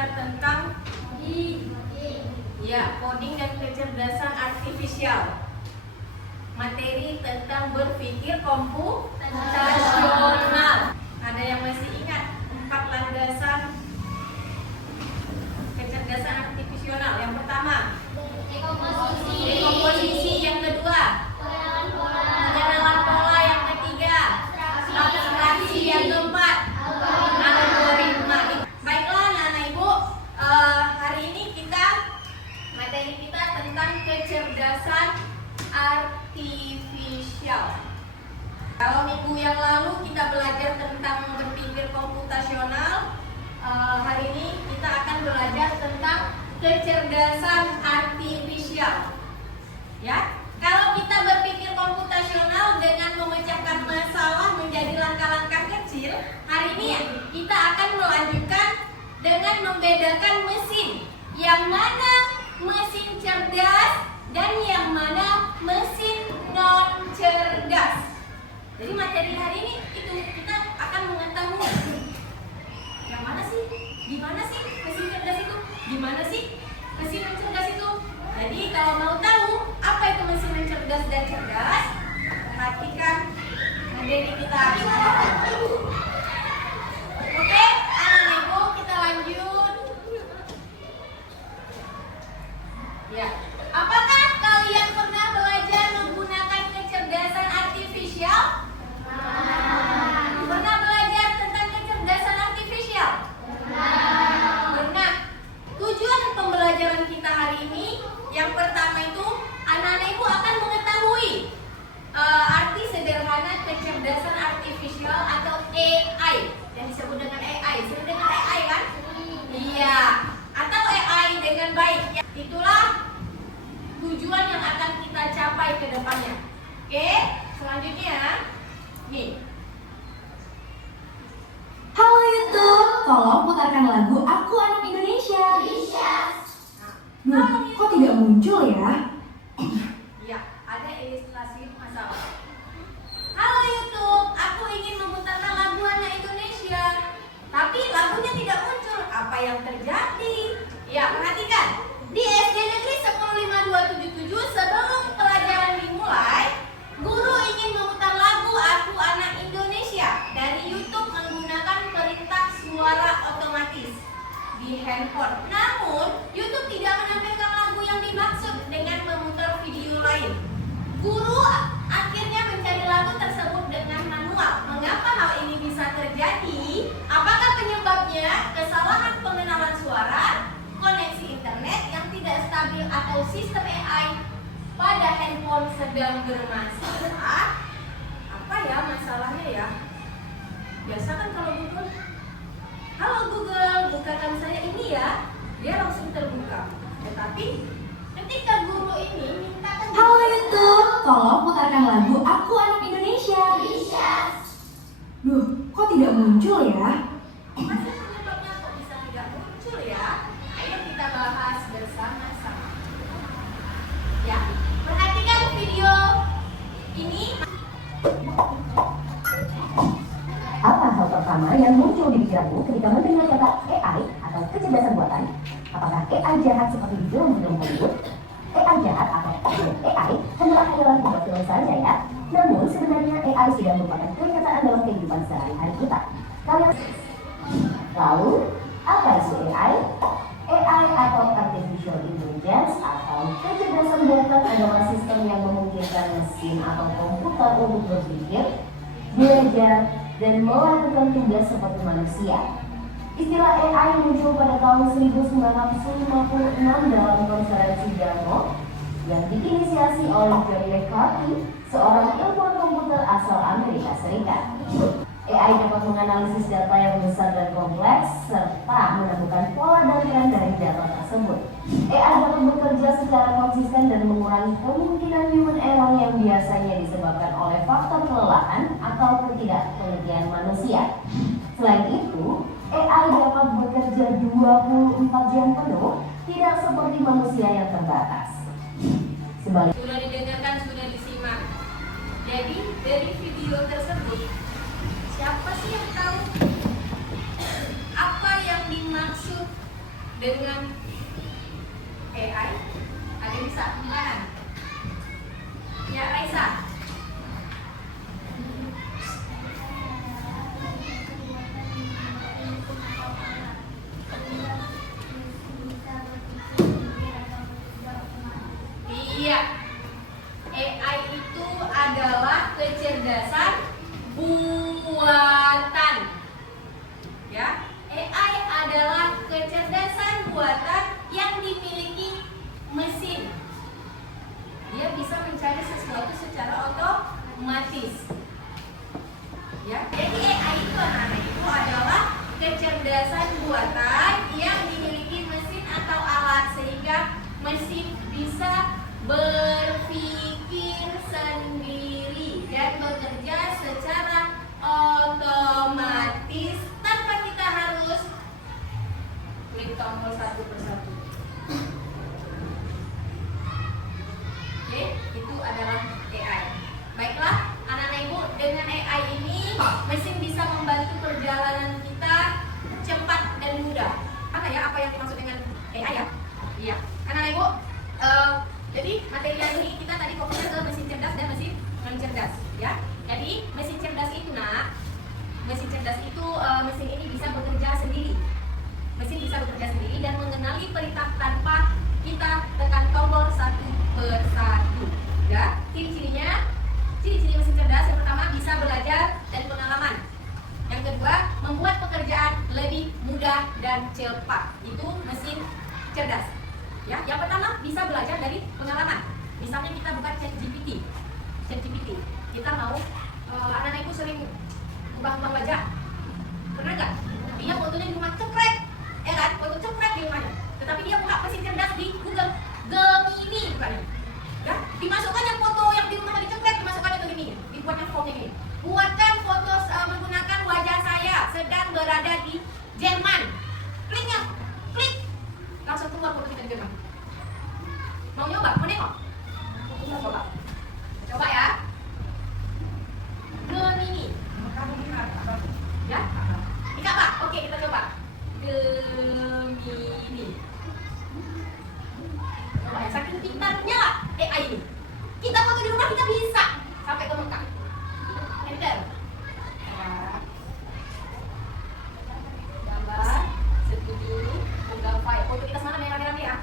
belajar tentang coding dan kecerdasan artifisial. Materi tentang berpikir komputasional. Ada yang masih ingat 4 landasan kecerdasan artifisial? Yang pertama, dekomposisi. Yang kedua, pengenalan pola. Yang ketiga, abstraksi. Yang keempat, algoritma. Baiklah anak-anak ibu, hari ini materi kita tentang kecerdasan artifisial. Kalau minggu yang lalu kita belajar tentang berpikir komputasional, hari ini kita akan belajar tentang kecerdasan artifisial. Ya, kalau kita berpikir komputasional dengan memecahkan masalah menjadi langkah-langkah kecil, hari ini kita akan melanjutkan dengan membedakan mesin, yang mana mesin cerdas dan yang mana mesin non cerdas. Jadi materi hari ini itu kita akan mengetahui yang mana sih, gimana sih mesin cerdas itu, gimana sih mesin non cerdas itu. Jadi kalau mau tahu apa itu mesin non cerdas dan cerdas, perhatikan materi kita. Oke, anak ibu kita lanjut. Ya, apakah kalian pernah belajar menggunakan kecerdasan artifisial? Pernah belajar tentang kecerdasan artifisial? Pernah. Tujuan pembelajaran kita hari ini, yang pertama itu anak-anak ibu akan mengetahui arti sederhana kecerdasan artifisial atau AI, yang disebut dengan AI. Disebut dengan AI kan? Iya. Atau AI dengan baik. Itulah tujuan yang akan kita capai ke depannya. Oke, selanjutnya nih. Halo YouTube, tolong putarkan lagu Aku Anak Indonesia. Kok tidak muncul ya? Ya, ada ilustrasi masalah. Halo YouTube, aku ingin memutarkan lagu Anak Indonesia, tapi lagunya tidak muncul. Apa yang terjadi? Ya, perhatikan. Di SD Negeri 105277 sebelum pelajaran dimulai, guru ingin memutar lagu Aku Anak Indonesia dari YouTube menggunakan perintah suara otomatis di handphone. Namun, YouTube tidak menampilkan lagu yang dimaksud dengan memutar video lain. Guru akhirnya mencari lagu tersebut dengan manual. Mengapa hal ini bisa terjadi? Apakah penyebabnya kesalahan pengenalan suara, koneksi internet yang tidak stabil, atau sistem AI pada handphone sedang bermasalah? Apa ya masalahnya ya? Biasa kan kalau Google, halo Google, bukakan saya ini ya, dia langsung terbuka. Tetapi ketika guru ini mintakan, Halo YouTube, tolong putarkan lagu Aku Anak Indonesia. Kok tidak muncul ya? masa penyebabnya kok bisa tidak muncul ya? Ayo kita bahas bersama-sama. Ya, perhatikan video ini. Apa hal pertama yang muncul di pikiranmu ketika mendengar kata AI atau kecerdasan buatan? Apakah AI jahat seperti di film-film Hollywood? AI jahat atau AI hanyalah khayalan pembuat film saja ya. Namun sebenarnya AI sudah merupakan kenyataan dalam kehidupan sehari-hari kita. Kalian tahu apa itu AI? AI atau Artificial Intelligence atau kecerdasan buatan adalah sistem yang memungkinkan mesin atau komputer untuk berpikir, belajar, dan melakukan tugas seperti manusia. Istilah AI muncul pada tahun 1956 dalam konferensi Davos yang diinisiasi oleh John McCarthy, seorang ilmuwan komputer asal Amerika Serikat. AI dapat menganalisis data yang besar dan kompleks serta menemukan pola dan tren dari data tersebut. AI dapat bekerja secara konsisten dan mengurangi kemungkinan human error yang biasanya disebabkan oleh faktor kelelahan atau ketidaktelitian manusia. Selain itu, AI dapat bekerja 24 jam penuh, tidak seperti manusia yang terbatas. Sebaliknya, Sudah didengarkan, sudah disimak. Jadi dari video tersebut, siapa sih yang tahu apa yang dimaksud dengan AI? Ada yang bisa kanan? Ya, Raisa. Iya. AI itu adalah kecerdasan buatan. Ya, AI adalah kecerdasan buatan yang dimiliki mesin. Dia bisa mencari sesuatu secara otomatis. Ya, jadi AI itu anak-anak itu adalah kecerdasan buatan yang dimiliki mesin atau alat sehingga mesin bisa berpikir sendiri dan bekerja secara otomatis tanpa kita harus klik tombol satu persatu. Oke, itu adalah AI. Baiklah, anak-anak ibu, dengan AI ini mesin bisa membantu perjalanan kita cepat dan mudah. Apa ya? Apa yang dimaksud dengan AI ya? Iya, anak-anak ibu. Jadi materi yang ini kita tadi fokusnya ke mesin cerdas dan mesin non cerdas, ya. Jadi mesin cerdas itu mesin cerdas itu mesin ini bisa bekerja sendiri. Mesin bisa bekerja sendiri dan mengenali perintah tanpa kita tekan tombol satu persatu. Ya, ciri-ciri mesin cerdas yang pertama bisa belajar dari pengalaman. Yang kedua, membuat pekerjaan lebih mudah dan cepat. Itu mesin cerdas. Ya, yang pertama bisa belajar dari pengalaman. Misalnya kita buka ChatGPT. Kita mau anak-anak itu sering ubah-ubah wajah. Pernah nggak? Dia fotonya di rumah cekrek, kan? Foto cekrek di rumahnya. Tetapi dia buka mesin cerdas di Google Gemini, bukan? Ya, dimasukkan yang foto yang di rumah dicekrek, dimasukkan ke Gemini, dibuatnya formnya gini. Buatkan foto menggunakan wajah saya sedang berada di Jerman. Klik, langsung keluar foto kita di Jerman. Mau nyoba? Mau nengok? Coba ya. Gemini. Ya? Ini apa? Oke, kita coba. Gemini. Coba ya, saking pintarnya lah AI ini. Kita foto di rumah kita bisa sampai ke Mekah. Enter. Gambar segini, unggah file. Foto kita semua rame-rame ya.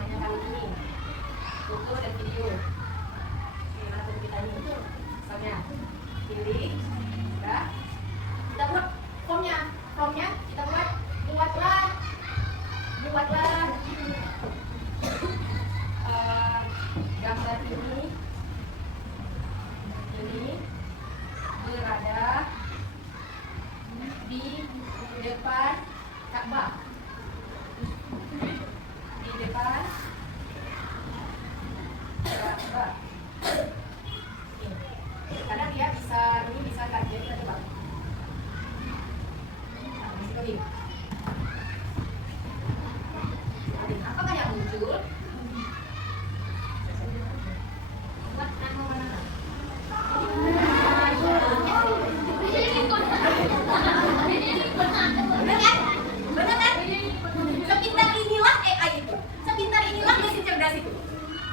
Hanya kali ini. Foto dan video. Oke, mana foto kita ini? Misalnya, pilih. Ya. Kita buat formnya kita buatlah gambar ini berada di depan Ka'bah. Di depan Ka'bah. Karena dia bisa kan, jadi kita coba. Apakah yang muncul? Benar kan? Sepintar inilah AI itu. Sepintar inilah mesin cerdas itu.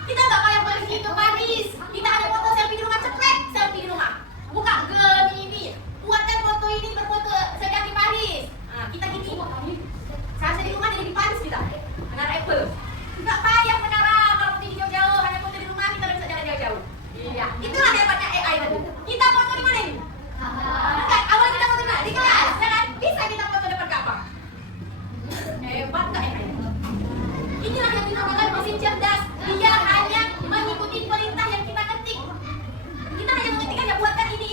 Kita nggak kayak pergi ke Paris. Kita ada foto selfie di rumah, cekrek selfie di rumah. Buka Gemini. Buatkan foto ini berfoto sedang di Paris. Nah, kita gini. Seharusnya di rumah jadi di Paris kita. Menara Eiffel. Nggak payah menara kalau foto di jauh-jauh. Hanya foto di rumah kita bisa jalan jauh-jauh. Iya. Itulah hebatnya AI tadi. Kita foto di mana ini? Enggak, awal kita foto di mana? Di kelas. Jangan bisa kita foto depan Ka'bah. Hebat nggak AI? Inilah yang dinamakan mesin cerdas. Dia hanya mengikuti perintah yang kita ketik. Kita hanya mengetikkan ya buatkan ini.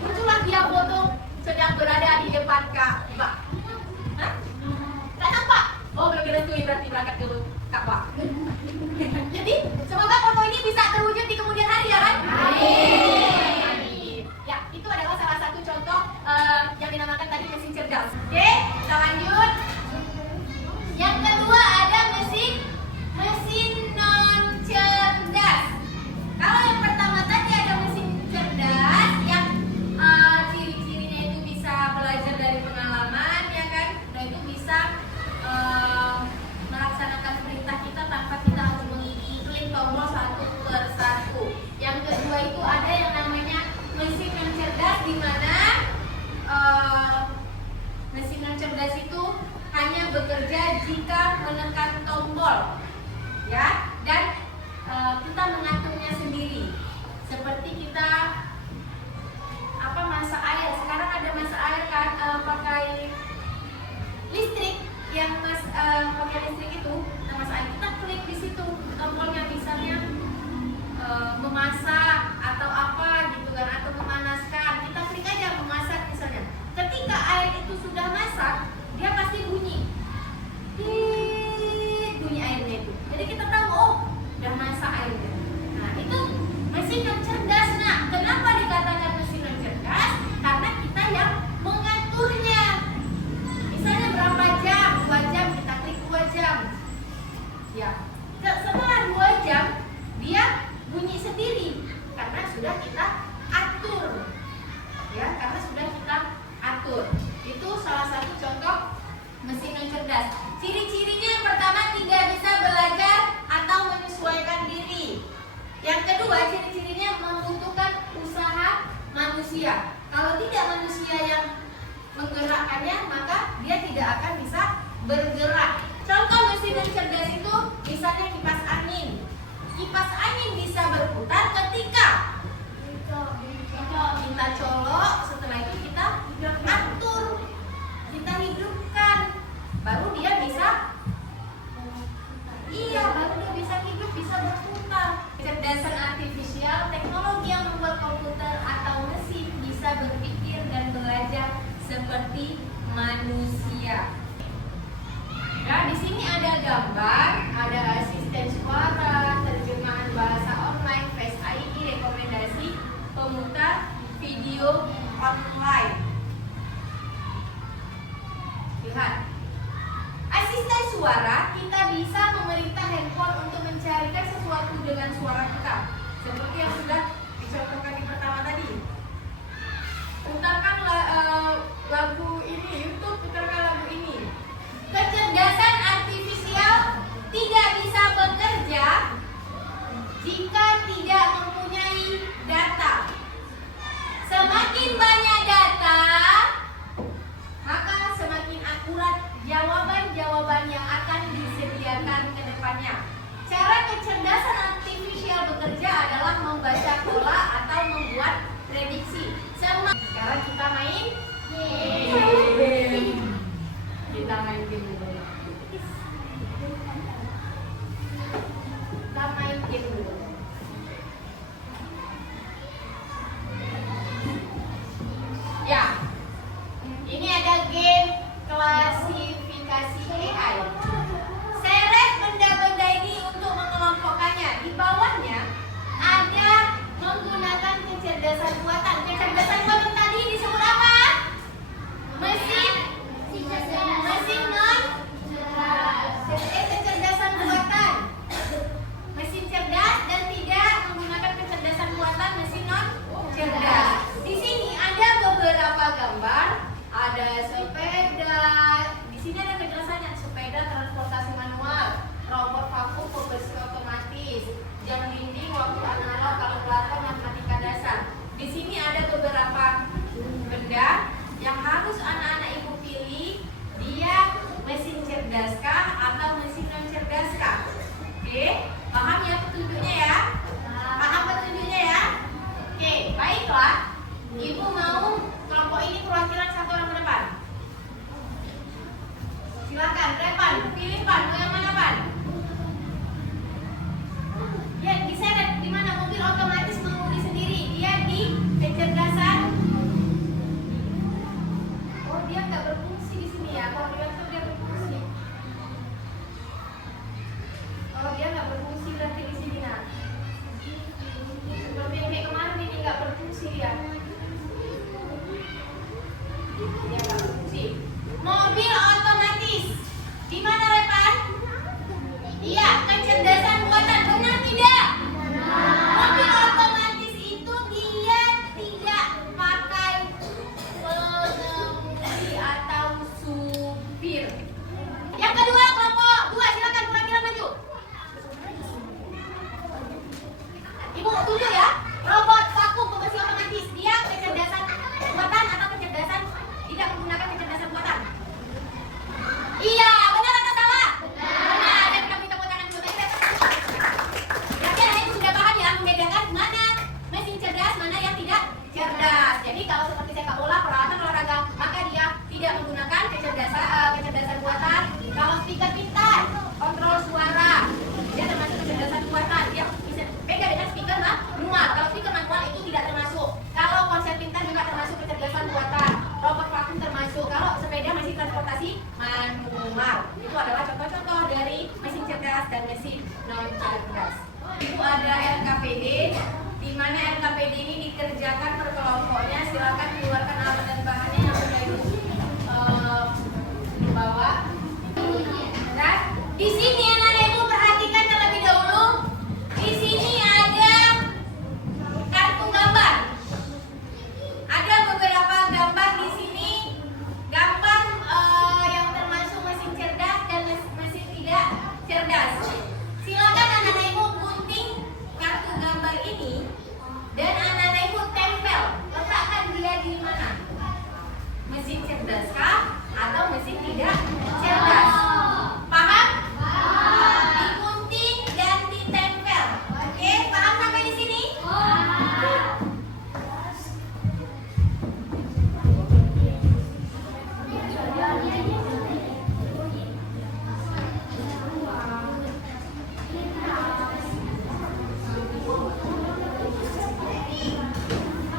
Muncullah dia foto sedang berada di depan Ka'bah. Hah? Tak nampak? Oh, belum direstui berarti berangkat ke Ka'bah. Jadi, semoga foto ini bisa terwujud di kemudian hari ya kan? Amin. Ya, itu adalah salah satu contoh yang dinamakan tadi mesin cerdas. Oke, kita lanjut. Yang kedua ada mesin non cerdas. Kalau yang pertama tadi ada mesin cerdas yang ciri-cirinya itu bisa belajar dari pengalaman, ya kan? Nah, itu jika menekan tombol, ya, dan kita mengaturnya sendiri. Seperti kita masak air. Sekarang ada masak air kan pakai listrik, yang pakai listrik itu, kita masak air, kita klik di situ tombolnya, misalnya memasak atau apa gitu kan, atau memanaskan, kita klik aja memasak misalnya. Ketika air itu sudah masak, dia pasti bunyi, bunyi airnya itu. Jadi kita tahu, oh, udah masak airnya. Nah, itu mesin yang cerdas. Nah, kenapa dikatakan mesin yang cerdas? Karena kita yang mengaturnya. Misalnya berapa jam, 2 jam, kita klik 2 jam. Ya, setelah 2 jam dia bunyi sendiri karena sudah kita atur. Ya, karena sudah kita atur. Itu salah satu contoh mesin yang cerdas. Ciri-cirinya yang pertama, tidak bisa belajar atau menyesuaikan diri. Yang kedua, ciri-cirinya membutuhkan usaha manusia. Kalau tidak manusia yang menggerakkannya, maka dia tidak akan bisa bergerak. Contoh mesin yang cerdas itu misalnya kipas angin. Kipas angin bisa berputar ketika kita colok, setelah itu kita atur, kita hidupkan, baru dia bisa, baru dia bisa hidup, bisa berputar. Kecerdasan artifisial, teknologi yang membuat komputer atau mesin bisa berpikir dan belajar seperti manusia. Nah, di sini ada gambar, ada asisten suara, terjemahan bahasa online, Face ID, rekomendasi, pemutar video online. Lihat, asisten suara, kita bisa memerintah handphone untuk mencarikan sesuatu dengan suara kita, seperti yang sudah dicontohkan di pertama tadi. Putarkan lagu ini, YouTube, putarkan lagu ini. Kecerdasan artifisial tidak bisa bekerja jika tidak mempunyai data. Semakin banyak data, maka semakin akurat jawaban-jawaban yang akan disediakan ke depannya. Cara kecerdasan artifisial bekerja adalah membaca pola atau membuat prediksi. Sekarang kita main game. Kita main game dulu. Kita main game dulu. Ya, ini ada game klasifikasi AI. Seret benda-benda ini untuk mengelompokkannya. Di bawahnya ada menggunakan kecerdasan buatan. Kecerdasan buatan tadi disebut apa? Mesin non kecerdasan buatan. Mesin cerdas dan tidak menggunakan kecerdasan buatan, mesin non cerdas. Di sini ada beberapa gambar, ada sepeda. Di sini ada penjelasannya: sepeda transportasi manual, robot vakum pembersih otomatis, jam dinding, waktu analog, kalkulator, matematika dasar. Di sini ada beberapa benda yang harus anak-anak ibu pilih, dia mesin cerdaskah atau mesin non cerdaskah. Oke, paham ya petunjuknya ya? Paham petunjuknya ya? Oke, baiklah. Ibu mau kelompok ini perwakilan satu orang ke depan. Silakan, Repan, pilih Pan, mau yang mana Pan? Ya, diseret di mana mobil otomatis mengemudi sendiri. Dia di kecerdasan. Oh, dia nggak berfungsi di sini ya. Kalau dia tuh dia berfungsi. Kalau dia nggak berfungsi berarti di sini nah. Seperti yang kayak kemarin ini nggak berfungsi dia. Dia nggak berfungsi. Mobil otomatis. Di mana Repan? Iya, kecerdasan buatan. Benar tidak? Mobil otomatis itu dia tidak pakai pengemudi atau supir. Yang kedua, kelompok 2, silakan perwakilan maju. Ibu tunjuk ya, robot vakum pembersih otomatis. Dia kecerdasan buatan atau kecerdasan tidak rumah. Itu adalah contoh-contoh dari mesin cerdas dan mesin non cerdas. Itu ada LKPD, di mana LKPD ini dikerjakan per kelompoknya. Silakan keluarkan alat dan bahannya yang sudah ibu bawa. Nah, di sini anak-anak ibu perhatikan terlebih dahulu. Di sini ada kartu gambar. Ada beberapa gambar di sini, gambar yang termasuk mesin cerdas dan mesin tidak cerdas. Silakan anak-anak ibu gunting kartu gambar ini dan anak-anak ibu tempel, letakkan dia di mana? Mesin cerdas kah atau mesin tidak cerdas? Paham? Digunting dan ditempel. Oke, paham sampai di sini?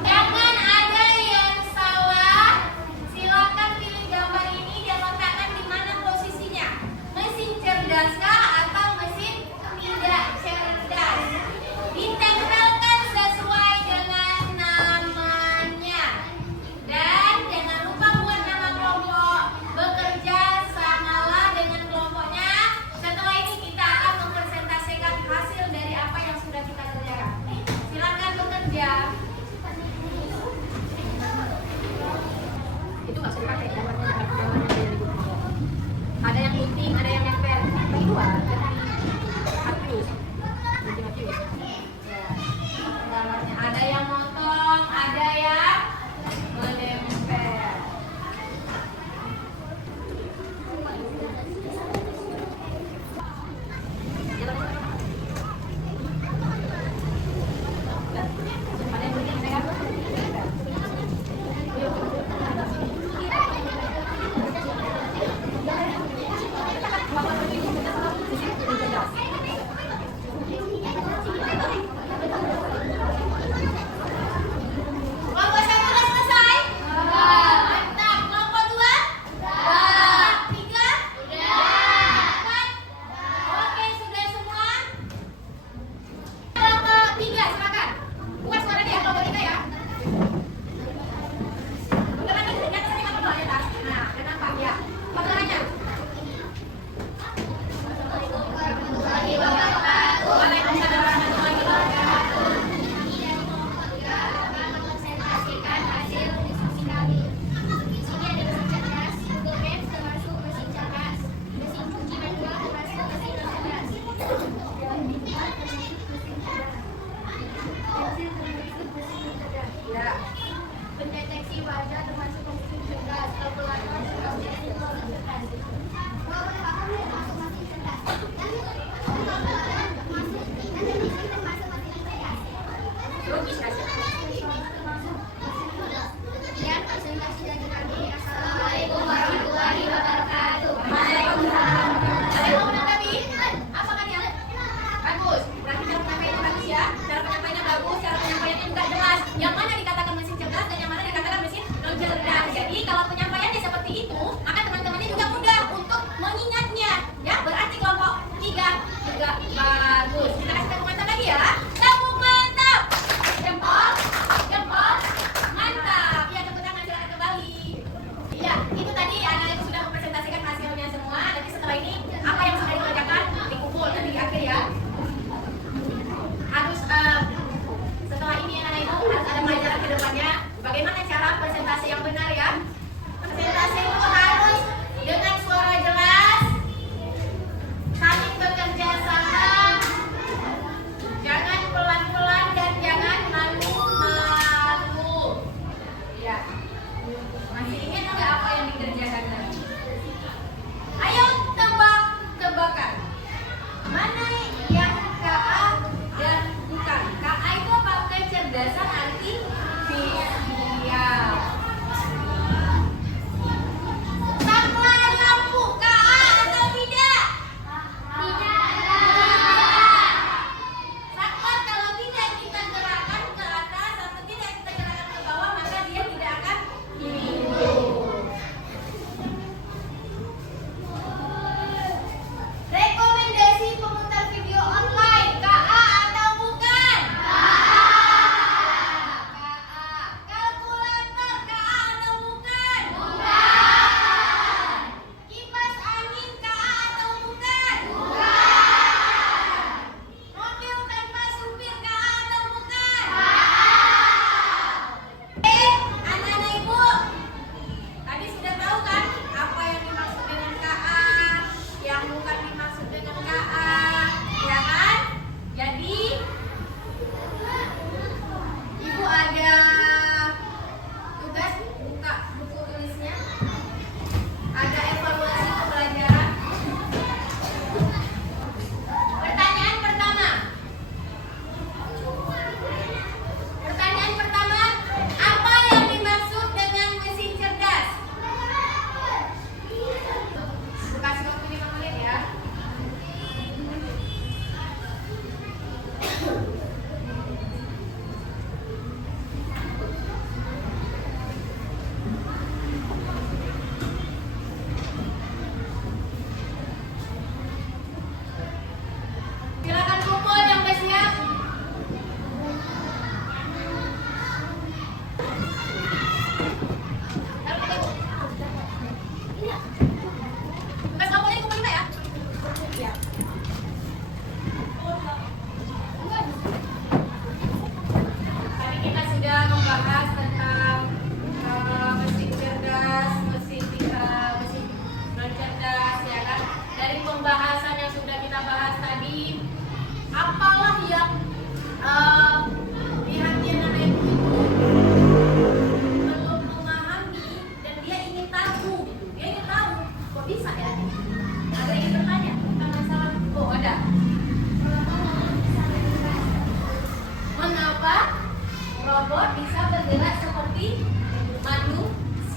Jangan ada yang salah. Silakan pilih gambar ini dan letakkan di mana posisinya. Mesin cerdas kah atau mesin tidak cerdas? Ditempelkan sesuai dengan namanya. Dan jangan lupa buat nama kelompok. Bekerja samalah dengan kelompoknya. Setelah ini kita akan mempresentasikan hasil dari apa yang sudah kita kerjakan. Silakan bekerja. Itu nggak usah dipakai gambarnya, ada yang gunting, ada yang nempel. Itu Artius. Gambarnya ada yang motong, ada yang menempel. Ada yang gunting, ada yang Kelompok satu sudah selesai? Mantap. Kelompok dua? Tiga? Empat? Oke, sudah semua? Kelompok tiga, silakan. Bukan suara dia, kelompok tiga ya. Pegangan di atas ini, apa di atas? Nah, udah nampak ya. Pegangannya. Waalaikumsalam warahmatullahi wabarakatuh. Presentasikan hasil diskusi kami. Di sini ada mesin cerdas, Google Maps termasuk mesin cerdas, mesin cuci manual termasuk mesin cerdas. Ya. Pendeteksi wajah termasuk mesin cerdas, kalkulator termasuk mesin cerdas. Logis kasih. Sekian presentasi dari kami. Assalamualaikum warahmatullahi wabarakatuh. Waalaikumsalam. Ada yang mau menanggapi? Apa kan ya? Bagus. Berarti cara penyampaiannya bagus ya. Cara penyampaiannya bagus, cara penyampaiannya juga jelas. Yang mana dikatakan mesin cerdas dan yang mana dikatakan mesin non cerdas. Jadi kalau penyampaiannya seperti itu, maka teman-temannya juga mudah untuk mengingatnya. Ya, berarti kelompok 3 juga bagus. Kita kasih tepuk mantap lagi ya. Tepuk mantap. Jempol, jempol, mantap. Ya, tepuk tangan silakan kembali. Iya, itu tadi anak-anak sudah mempresentasikan hasilnya semua. Nanti setelah ini apa yang sudah dikerjakan dikumpul nanti di akhir ya. Harus setelah ini anak-anak itu harus ada pelajaran ke depannya. Bagaimana cara presentasi yang benar ya? Presentasi itu harus dengan suara jelas, saling bekerja sama,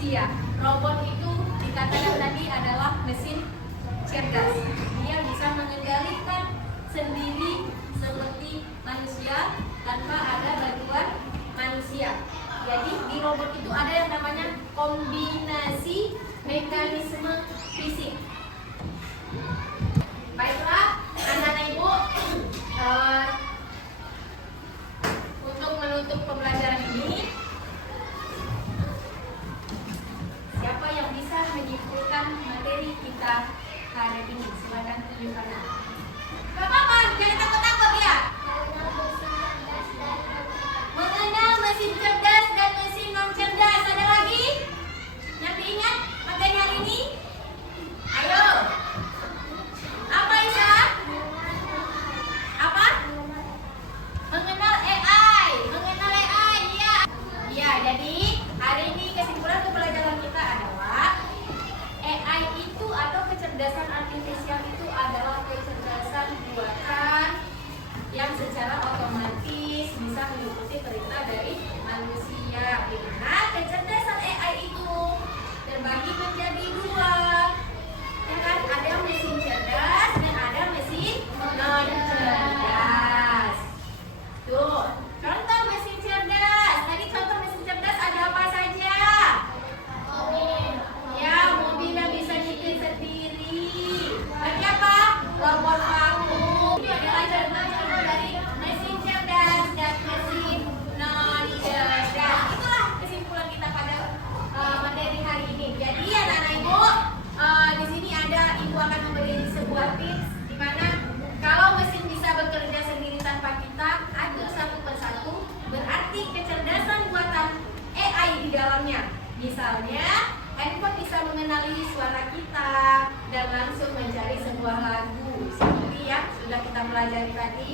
manusia. Robot itu dikatakan tadi adalah mesin cerdas. Dia bisa mengendalikan sendiri seperti manusia tanpa ada bantuan manusia. Jadi di robot itu ada yang namanya kombinasi mekanisme fisik. Baiklah, anak-anak ibu, untuk menutup pembelajaran ini, siapa yang bisa menyimpulkan materi kita hari ini? Silakan tunjukkan. Gak apa-apa, jangan takut-takut ya. Mengenal mesin cerdas dan mesin non cerdas. Ada lagi yang diingat materi hari ini? Ayo. Apa Isa? Apa? Mengenal AI. Mengenal AI, iya. Iya, jadi hari ini kesimpulan pembelajaran kita adalah AI itu atau kecerdasan artifisial itu adalah kecerdasan buatan yang secara otomatis bisa mengikuti perintah dari manusia. Di mana kecerdasan AI itu terbagi menjadi dua. Ya kan? Ada mesin cerdas dan ada mesin non cerdas. Tuh, contoh mesin cerdas. Tadi contoh mesin cerdas ada apa saja? Ya, mobil yang bisa nyetir sendiri. Lagi apa? Robot vakum. Itu adalah contoh dari mesin cerdas dan mesin non cerdas. Itulah kesimpulan kita pada materi hari ini. Jadi anak-anak ibu, di sini ada ibu akan memberi sebuah tips di mana kalau mesin bisa bekerja sendiri tanpa kita atur satu persatu, berarti kecerdasan buatan AI di dalamnya. Misalnya, handphone bisa mengenali suara kita dan langsung mencari sebuah lagu. Seperti yang sudah kita pelajari tadi,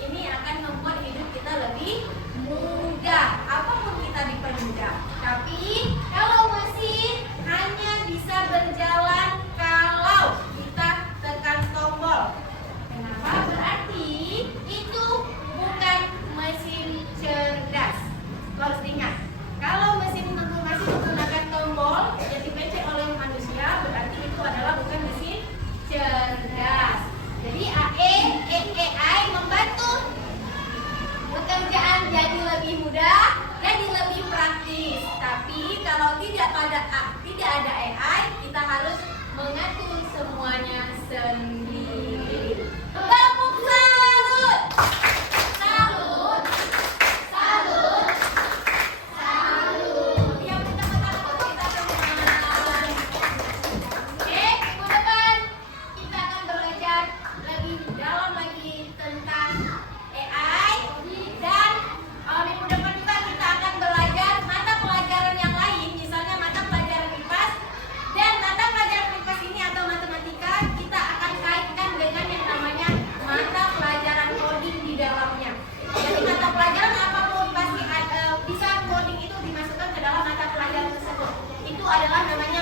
ini akan membuat hidup kita lebih mudah. Apapun kita dipermudah. Tapi kalau mesin hanya bisa berjalan kalau kita tekan tombol. Kenapa? Berarti itu bukan mesin cerdas. Kau harus ingat, kalau mesin masih menggunakan tombol yang dipencet oleh manusia, berarti itu adalah bukan mesin cerdas. Jadi AI membantu pekerjaan jadi lebih mudah, jadi lebih praktis. Tapi kalau tidak ada AI, kita harus mengatur semuanya sendiri. Tepuk salut! Salut! Salut! Salut! Yang pertama-tama kita semua. Oke, minggu depan kita akan belajar lebih dalam lagi tentang AI dan minggu depan juga kita akan belajar mata pelajaran yang lain, misalnya mata pelajaran IPAS, dan mata pelajaran IPAS ini atau matematika kita akan kaitkan dengan yang namanya mata pelajaran coding di dalamnya. Jadi mata pelajaran apapun pasti bisa coding itu dimasukkan ke dalam mata pelajaran tersebut. Itu adalah namanya